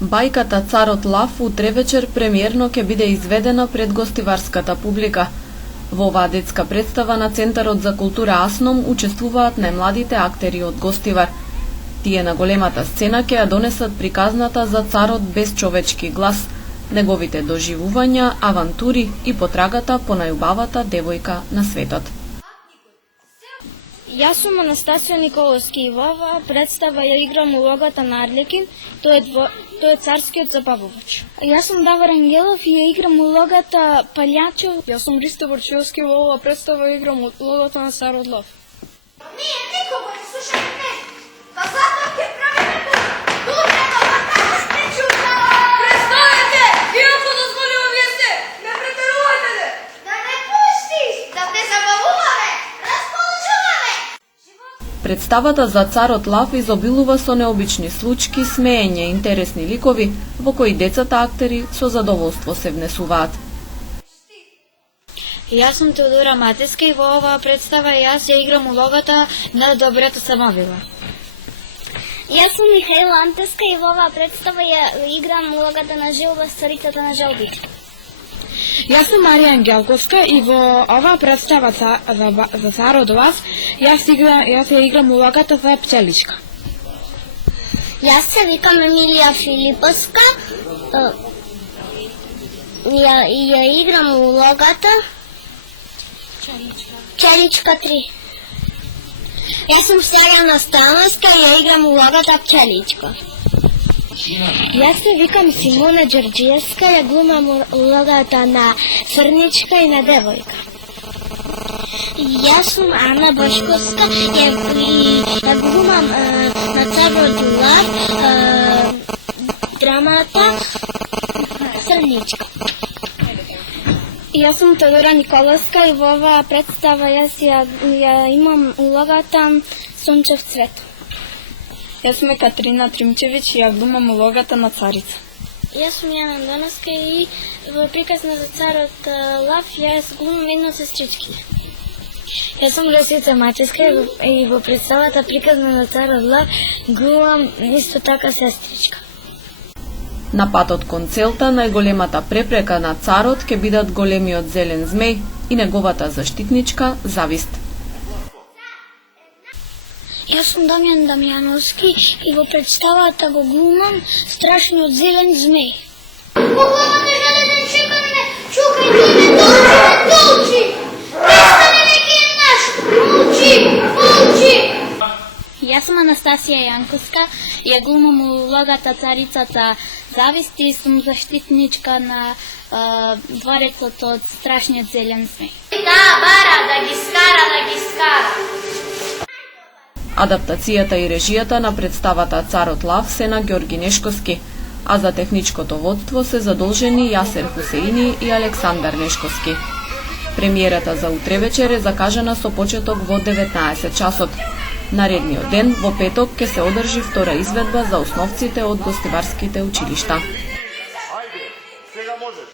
Бајката Царот Лав утре вечер премиерно ќе биде изведена пред гостиварската публика. Во оваа детска представа на Центарот за култура Асном учествуваат најмладите актери од Гостивар. Тие на големата сцена ќе ја донесат приказната за царот без човечки глас, неговите доживувања, авантури и потрагата по најубавата девојка на светот. Јас сум Анастасија Николовски и во оваа представа ја играм улогата на Арлекин, тој е царскиот забавувач. Јас сум Давор Ангелов и ја играм улогата Палјачо. Јас сум Ристо Борчевски и во оваа представа ја играм улогата на Царот Лав. Ние никога не слушаме не. Па затоа ќе правиме дуре на вратата спречука. Престанете! Иако дозволува вие сте, не претерувајте де. Да не пуштиш, да те забавуваме, расположуваме. Представата за Царот Лав изобилува со необични случки, смеење, интересни ликови, во кои децата актери со задоволство се внесуваат. Јас сум Теодора Матеска и во оваа представа јас ја играм улогата на добрата самовила. Јас сум Михаила Антеска и во оваа представа ја играм улогата на Жилба, царицата на жалбите. Јас сум Марија Ангелковска и во оваа представа за Царот Лав јас ја играм улогата за пчеличка. Јас се викам Емилија Филиповска и ја играм улогата Пчеличка 3. Јас сум Сергана Становска и ја играм улогата Пчеличка. Јас се викам Симона Ѓорѓиевска, ја глумам улогата на црничка и на девојка. Јас сум Ана Бошковска и ја глумам на Царот Лав драмата Црничка. Јас сум Теодора Николовска и во оваа представа јас ја имам улогата Сончев цвет. Јас сум Екатерина Тримчевиќ и ја глумам улогата на царица. Јас сум Јана Донаска и во приказна за Царот Лав јас глумам едно сестрички. Јас сум Росица Маческа и во представата приказна за Царот Лав глумам исто така сестричка. На патот кон целта, најголемата препрека на царот ќе бидат големиот зелен змеј и неговата заштитничка Завист. Јас сум Дамјан Дамјановски и во представата го глумам страшниот зелен змеј. Погледаме железен чекаме, чукајте ме долчи. Престане веќе е наш. Молчи. Јас сум Анастасија Јанковска и ја глумам улогата царицата Завист и сум заштитничка на дворецот од страшниот зелен змеј. Бара да ги скара. Адаптацијата и режијата на представата Царот Лав се на Ѓорги Нешковски, а за техничкото водство се задолжени Јасер Хусеини и Александар Нешковски. Премиерата за утре вечер е закажана со почеток во 19 часот. Наредниот ден, во петок, ќе се одржи втора изведба за основците од гостиварските училишта.